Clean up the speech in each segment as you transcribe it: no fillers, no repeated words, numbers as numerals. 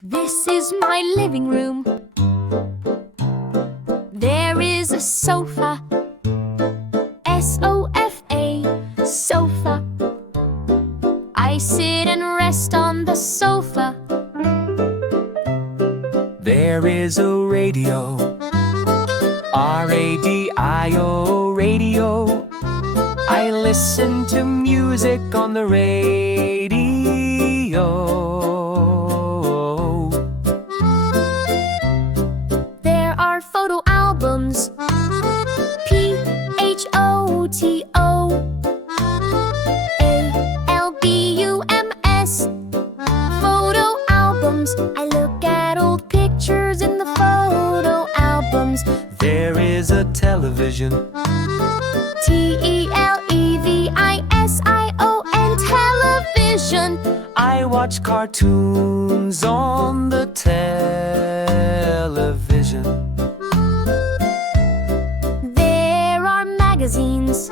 This is my living room. There is a sofa. S-O-F-A, sofa. I sit and rest on the sofa. There is a radio. R-A-D-I-O, radio. I listen to music on the radio. There are photo albums. P-H-O-T-O A-L-B-U-M-S, photo albums. I look at old pictures in the photo albums. There is a television. T-E-L-E-V-I-S-I-O-N, television. I watch cartoons on the television. There are magazines.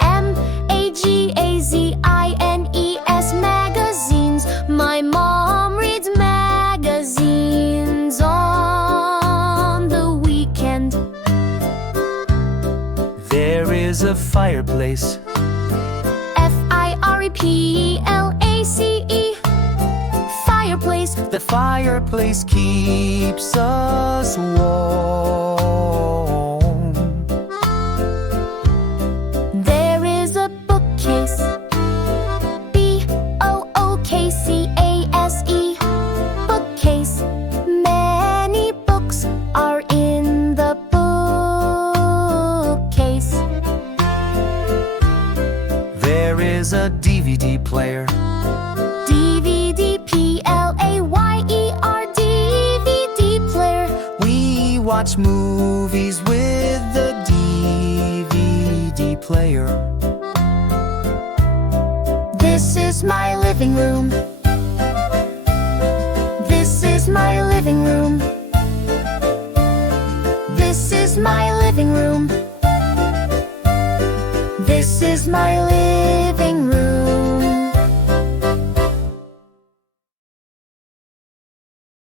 M-A-G-A-Z-I-N-E-S, magazines. My mom reads magazines on the weekend. There is a fireplace. F-I-R-E-P-L-A-C-E, fireplace. The fireplace keeps us warm. There is a bookcase. B-O-O-K-C-A-S-E, bookcase. Many books are in the bookcase. There is a DVD player. DVD, P-L-A-Y-E-R, DVD player. We watch movies with the DVD player. This is my living room. This is my living room. This is my living room. This is my living